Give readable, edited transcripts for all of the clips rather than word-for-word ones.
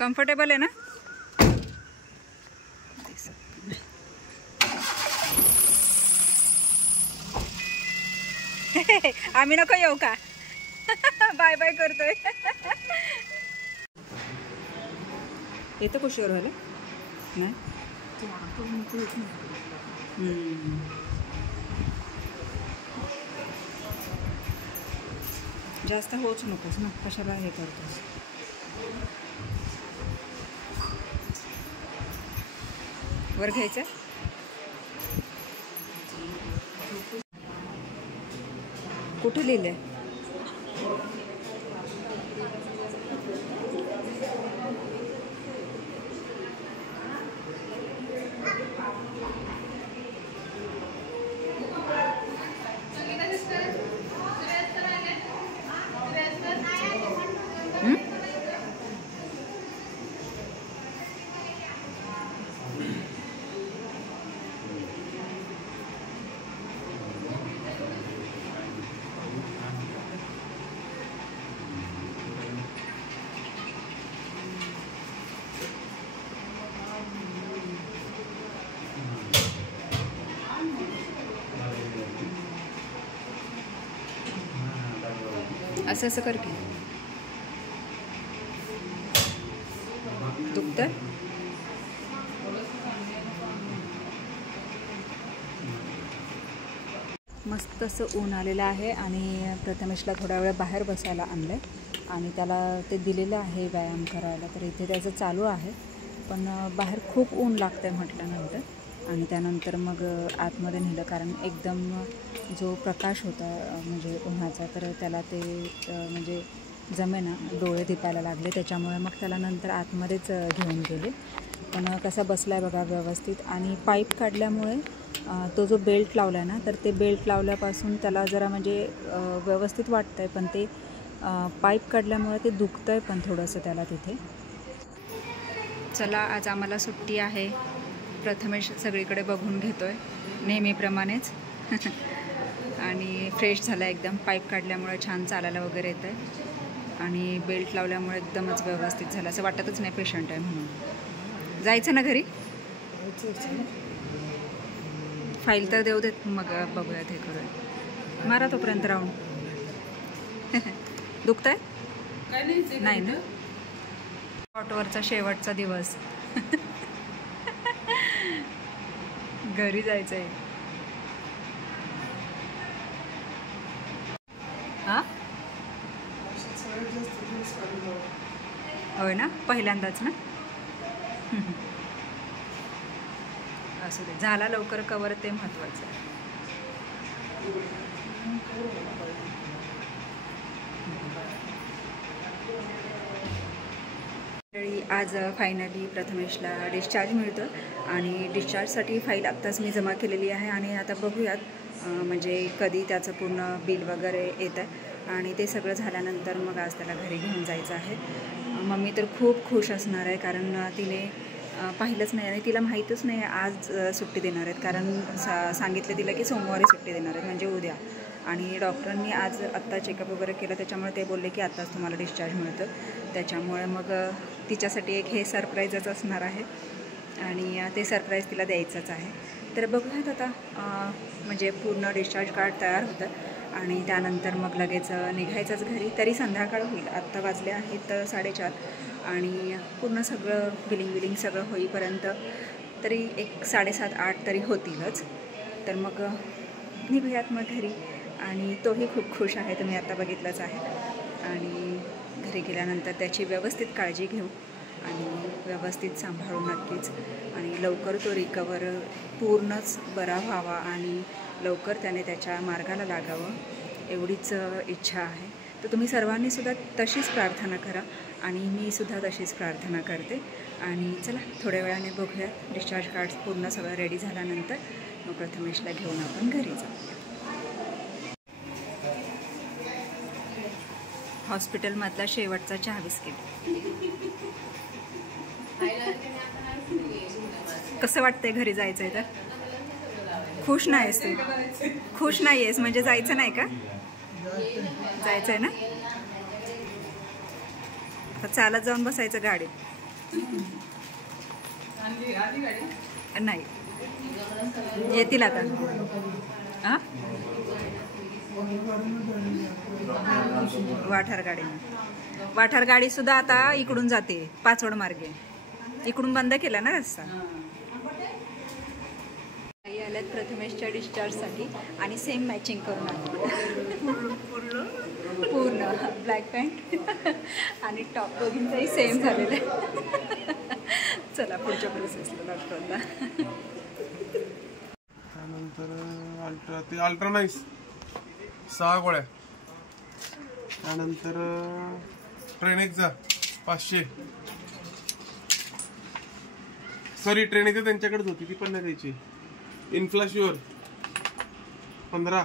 Comfortable आहे ना? आम्ही नको येऊ का? बाय बाय करतोय. येतं कुशीवर व्हायला नाही. जास्त होच नकोस ना, कशाला हे करतोस. वर घ्यायचं. कुठे लिहिलंय? असं असं कर की. दुखतंय? मस्त असं ऊन आलेलं आहे आणि प्रथमेशला थोड्या वेळ बाहेर बसायला आणलं आहे आणि त्याला ते दिलेलं आहे व्यायाम करायला. तर इथे त्याचं चालू आहे, पण बाहेर खूप ऊन लागतं आहे म्हटल्यानंतर आणि त्यानंतर मग आतमध्ये नेलं, कारण एकदम जो प्रकाश होता म्हणजे उन्हाचा, तर त्याला ते म्हणजे जमेना, डोळे दिपायला लागले. त्याच्यामुळे मग त्याला नंतर आतमध्येच घेऊन गेले. पण कसा बसला आहे बघा व्यवस्थित. आणि पाईप काढल्यामुळे तो जो बेल्ट लावला आहे ना, तर ते बेल्ट लावल्यापासून त्याला जरा म्हणजे व्यवस्थित वाटतं आहे, पण ते पाईप काढल्यामुळे ते दुखतं आहे पण थोडंसं त्याला तिथे. चला, आज आम्हाला सुट्टी आहे. प्रथमेश सगळीकडे बघून घेतो आहे नेहमीप्रमाणेच. आणि फ्रेश झाला एकदम. पाईप काढल्यामुळे छान चालायला वगैरे येतं आहे आणि बेल्ट लावल्यामुळे एकदमच व्यवस्थित झालं. असं वाटतच नाही पेशंट आहे म्हणून. जायचं ना घरी? फाईल तर देऊ देत, मग बघूयात हे करूया. मारा तोपर्यंत राऊंड. दुखतंय? नाही ना? ऑटोवरचा शेवटचा दिवस. घरी जायचं आहे. हां, होय ना, पहिल्यांदाच ना. असू दे, झाला लवकर कवर, ते महत्त्वाचं आहे. आज फायनली प्रथमेशला डिस्चार्ज मिळतं आणि डिस्चार्जसाठी फाईल आत्ताच मी जमा केलेली आहे आणि आता बघूयात म्हणजे कधी त्याचं पूर्ण बिल वगैरे येतं आणि ते सगळं झाल्यानंतर मग आज त्याला घरी घेऊन जायचं आहे. मम्मी तर खूप खुश असणार आहे, कारण तिने पाहिलंच नाही आणि तिला माहीतच नाही आज सुट्टी देणार आहेत, कारण सांगितलं तिला की सोमवारी सुट्टी देणार आहेत म्हणजे उद्या. आणि डॉक्टरांनी आज आत्ता चेकअप वगैरे केलं, त्याच्यामुळे ते बोलले की आत्ताच तुम्हाला डिस्चार्ज मिळतं. त्याच्यामुळे मग तिच्यासाठी एक हे सरप्राईजच असणार आहे आणि ते सरप्राईज तिला द्यायचंच आहे. तर बघूयात आता म्हणजे पूर्ण डिस्चार्ज कार्ड तयार होतं आणि त्यानंतर मग लगेच निघायचंच घरी. तरी संध्याकाळ होईल, आत्ता वाजले आहेत 4:30 आणि पूर्ण सगळं बिलिंग सगळं होईपर्यंत तरी एक 7:30-8 तरी होतीलच. तर मग निघूयात मग घरी. आणि तोही खूप खुश आहे, तुम्ही आता बघितलंच आहे. आणि घरी गेल्यानंतर त्याची व्यवस्थित काळजी घेऊ आणि व्यवस्थित सांभाळू नक्कीच. आणि लवकर तो रिकवर पूर्णच बरा व्हावा आणि लवकर त्याने त्याच्या मार्गाला लागावं, एवढीच इच्छा आहे. तर तुम्ही सर्वांनीसुद्धा तशीच प्रार्थना करा आणि मीसुद्धा तशीच प्रार्थना करते. आणि चला, थोड्या वेळाने बघूया डिस्चार्ज कार्ड पूर्ण सगळं रेडी झाल्यानंतर मग प्रथमेशला घेऊन आपण घरी जाऊ. हॉस्पिटलमधला शेवटचा चहा बिस्किट. कसं वाटतंय घरी जायचं आहे तर? खुश नाही आहेस तू? खुश नाही आहेस म्हणजे जायचं नाही का? जायचं आहे ना. आता चालत जाऊन बसायचं गाडीत. नाही येतील आता. हां वाठार गाडी सुद्धा आता इकडून जाते पाचवड मार्गे. इकडून बंद केला ना रस्ता. आल्यात प्रथमेशच्या डिस्चार्जसाठी आणि सेम मॅचिंग करून आलो. पूर्ण ब्लॅक पॅन्ट आणि टॉप दोघींचाही सेम झालेला आहे. चला पुढच्या प्रोसेसला डॉक्टरला. त्यानंतर ते अल्ट्रानाईस 6 गोळ्या. त्यानंतर ट्रेनिकचा 500. सॉरी ट्रेनिकचा त्यांच्याकडेच होती ती पण नाही द्यायची. इन्फ्लाश्युअर 15.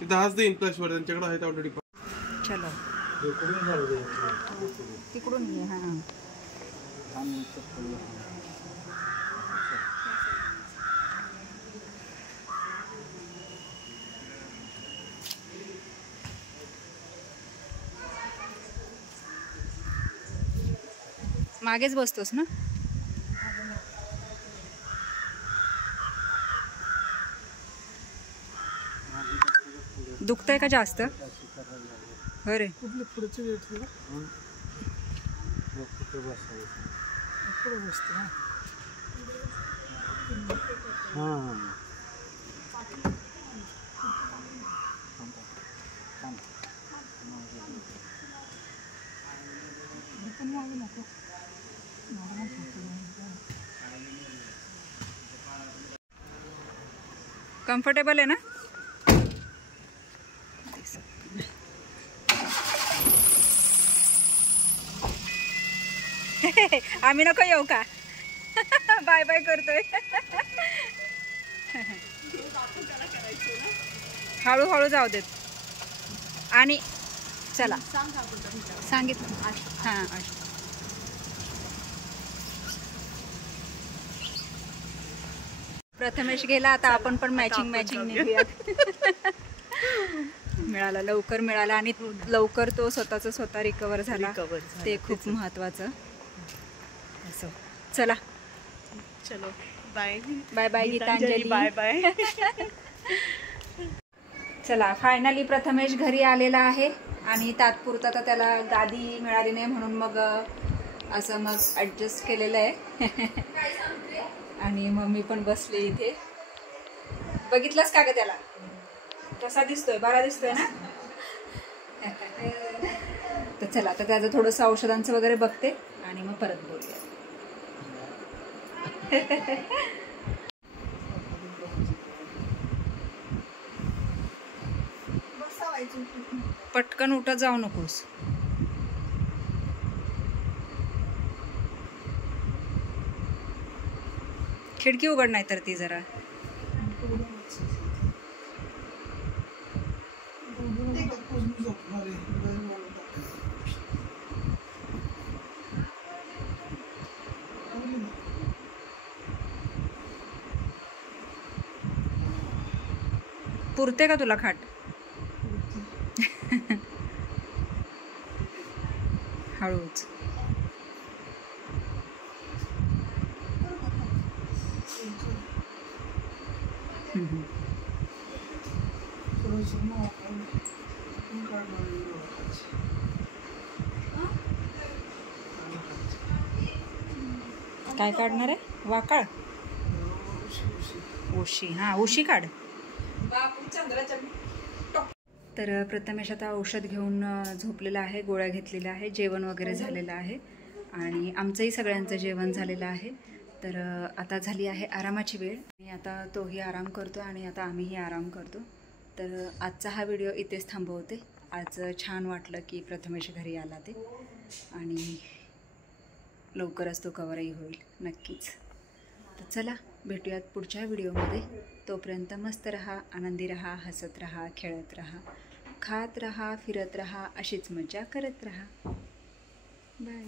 ते 10च दे इन्फ्लाश्युअर त्यांच्याकडे आहेत ऑलरेडी. चलो तिकडून घे. हां मागेच बसतोस ना. दुखतंय का जास्त? अरे कम्फर्टेबल आहे ना. आम्ही नको येऊ का. बाय बाय करतोय. हळूहळू जाऊ देत. आणि चला सांगितलं. हां प्रथमेश गेला आता आपण पण मॅचिंग निघूयात. मिळाला लवकर मिळाला आणि लवकर तो स्वतः रिकवर झाला. ते खूप महत्वाचं. असं चला चलो bye bye bye Geetanjali. Bye bye. चला फायनली प्रथमेश घरी आलेला आहे आणि तात्पुरता तर त्याला गादी मिळाली नाही म्हणून मग असं मग ॲडजस्ट केलेलं आहे. आणि मम्मी पण बसले इथे. बघितलंस का ग त्याला कसा दिसतोय. बरा दिसतोय ना. तर चला आता त्याचं थोडंसं औषधांचं वगैरे बघते आणि मग परत बोलूया. पटकन उठत जाऊ नकोस. खिडकी उघड नाही तर ती जरा. पुरते का तुला खाट. हळूच. काय काढणार आहे. वाकाळ उशी. हां उशी काढ. तर प्रथमेश आता औषध घेऊन झोपलेला आहे. गोळ्या घेतलेल्या आहे. जेवण वगैरे झालेलं आहे आणि आमचंही सगळ्यांचं जेवण झालेलं आहे. तर आता झाली आहे आरामाची वेळ आणि आता तोही आराम करतो आणि आता आम्हीही आराम करतो. तर आजचा हा व्हिडिओ इथेच थांबवते. आज छान वाटलं की प्रथमेश घरी आला ते आणि लवकरच तो कवरही होईल नक्कीच. तर चला भेटूयात पुढच्या व्हिडिओमध्ये. तोपर्यंत मस्त रहा, आनंदी रहा, हसत रहा, खेळत रहा, खात रहा, फिरत रहा, अशीच मजा करत रहा. बाय.